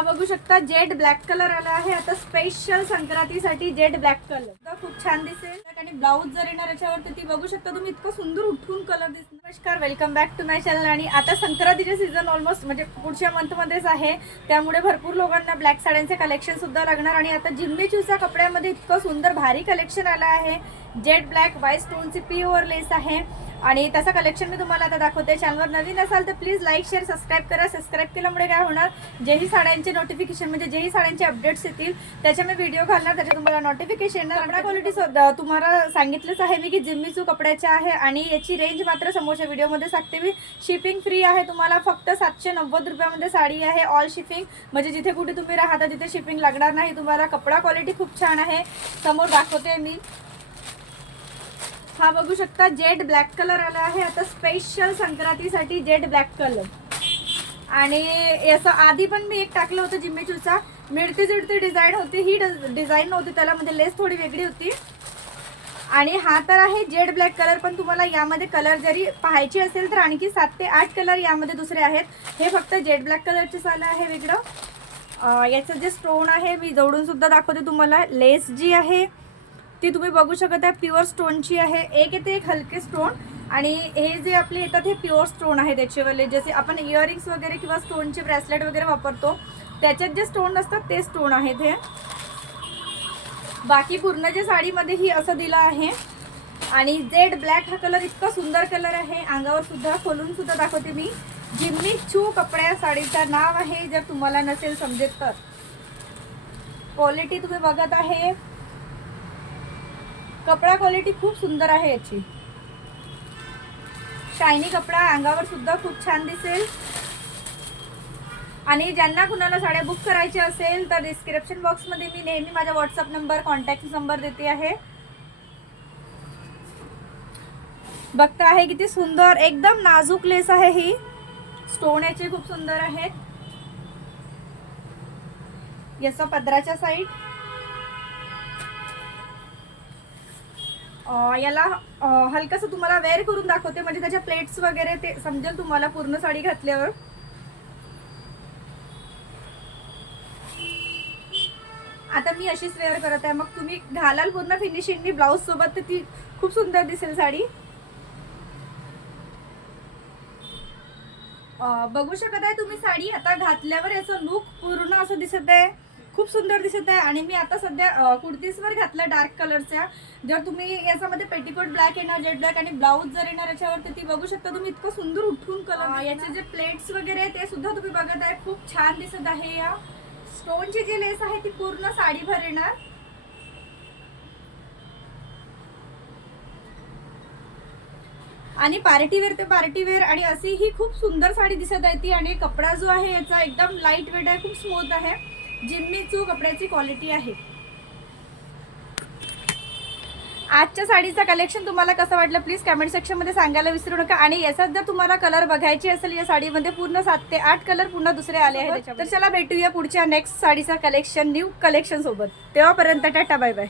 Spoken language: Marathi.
हा बघू शकता जेड ब्लॅक कलर आला आहे. आता स्पेशल संक्रांतीसाठी जेड ब्लॅक कलर. खूप छान दिसेल. आणि ब्लाऊज जर येणार याच्यावरती ती बघू शकता तुम्ही इतकं सुंदर उठून कलर दिसतो. नमस्कार welcome back to my channel आणि आता संक्रांतीचे सीझन ऑलमोस्ट म्हणजे पुढच्या मंथमध्येच आहे. त्यामुळे भरपूर लोकांना ब्लॅक साड्यांचे कलेक्शन सुद्धा लागणार. आणि आता जिम्मी चूचा कपड्यामध्ये इतकं सुंदर भारी कलेक्शन आलं आहे. जेड ब्लॅक व्हाईट स्टोनची प्युअर लेस आहे. आणि तसं कलेक्शन मी तुम्हाला आता दाखवते. चॅनलवर नवीन असाल तर प्लीज लाईक शेअर सबस्क्राईब करा. सबस्क्राईब केल्यामुळे काय होणार? जेही साड्यांचे नोटिफिकेशन म्हणजे जेही साड्यांचे अपडेट्स येतील त्याचे मी व्हिडिओ घालणार त्याचे तुम्हाला नोटिफिकेशन येणार. कपडा क्वालिटी तुम्हाला सांगितलंच आहे मी की जिम्मीचू कपड्याच्या आहे आणि याची रेंज मात्र समोरच्या व्हिडिओमध्ये सांगते मी. शिपिंग फ्री आहे तुम्हाला फक्त सातशे नव्वद रुपयामध्ये साडी आहे ऑल शिपिंग म्हणजे जिथे कुठे तुम्ही राहता तिथे शिपिंग लागणार नाही. तुम्हाला कपडा क्वालिटी खूप छान आहे. समोर दाखवते मी. हा बघू शकता जेड ब्लॅक कलर आला आहे. आता स्पेशल संक्रांतीसाठी जेड ब्लॅक कलर. आणि याचं आधी पण मी एक टाकलं होतं जिम्मेचूचा मिळती जुळती डिझाईन होती. ही डिझाईन नव्हती त्याला म्हणजे लेस थोडी वेगळी होती. आणि हा तर आहे जेड ब्लॅक कलर पण तुम्हाला यामध्ये कलर जरी पाहायची असेल तर आणखी सात ते आठ कलर यामध्ये दुसरे आहेत. हे फक्त जेड ब्लॅक कलरचे आलं आहे वेगळं. याचं जे स्टोन आहे मी जोडून सुद्धा दाखवते तुम्हाला. लेस जी आहे ती तुम्ही बघू शकत आहे प्युअर स्टोनची आहे. एक येते एक हलके स्टोन आणि हे जे आपले येतात हे प्युअर स्टोन आहे त्याचेवाले जसे आपण इयरिंग्स वगैरे किंवा स्टोनचे ब्रेसलेट वगैरे वापरतो त्याच्यात जे स्टोन असतात ते स्टोन आहेत हे. बाकी पूर्ण जे साडीमध्ये ही असं दिलं आहे. आणि जेड ब्लॅक हा कलर इतका सुंदर कलर आहे. अंगावर सुद्धा खोलून सुद्धा दाखवते मी. जिम्मी चू कपड्या साडीचं नाव आहे जर तुम्हाला नसेल समजेल तर. क्वालिटी तुम्ही बघत आहे. कपडा क्वालिटी खूप सुंदर आहे याची. शायनी कपडा अंगावर सुद्धा खूप छान दिसेल. आणि ज्यांना कुणाला साड्या बुक करायच्या असेल तर डिस्क्रिप्शन बॉक्समध्ये मी नेहमी माझा व्हॉट्सअप नंबर कॉन्टॅक्ट नंबर देते आहे. बघता आहे किती सुंदर एकदम नाजूक लेस आहे ही. स्टोन याचे खूप सुंदर आहेत. याचा पदराच्या साईड याला हलकंसं तुम्हाला वेअर करून दाखवते. म्हणजे त्याच्या प्लेट्स वगैरे ते समजेल तुम्हाला पूर्ण साडी घातल्यावर. आता मी अशीच वेअर करत आहे. मग तुम्ही घालाल पूर्ण फिनिशिंगनी ब्लाऊज सोबत तर ती खूप सुंदर दिसेल साडी. बघू शकत आहे तुम्ही साडी आता घातल्यावर याचं लुक पूर्ण असं दिसत आहे. खूप सुंदर दिसत आहे. आणि मी आता सध्या कुर्तीजवर घातलं डार्क कलरच्या. जर तुम्ही याच्यामध्ये पेटीकोट ब्लॅक येणार जेट ब्लॅक आणि ब्लाऊज जर येणार याच्यावर तर ती बघू शकता तुम्ही इतकं सुंदर उठून कलर याचे जे प्लेट्स वगैरे ते सुद्धा तुम्ही बघत आहे. खूप छान दिसत आहे या. स्टोनची जी लेस आहे ती पूर्ण साडीभर येणार. आणि पार्टी वेअर ते पार्टी वेअर आणि अशी ही खूप सुंदर साडी दिसत आहे ती. आणि कपडा जो आहे याचा एकदम लाइट वेट आहे खूप स्मूथ आहे. जिम्मी चू कपड्याची क्वालिटी आहे. आजच्या साडीचं कलेक्शन तुम्हाला कसं वाटलं? प्लीज कमेंट सेक्शनमध्ये सांगायला विसरू नका. आणि याच्यात जर तुम्हाला कलर बघायची असेल या साडीमध्ये पूर्ण सात ते आठ कलर पुन्हा दुसरे आले आहेत. तर चला भेटूया पुढच्या नेक्स्ट साडीचा कलेक्शन न्यू कलेक्शन सोबत. तेव्हापर्यंत टाटा बाय बाय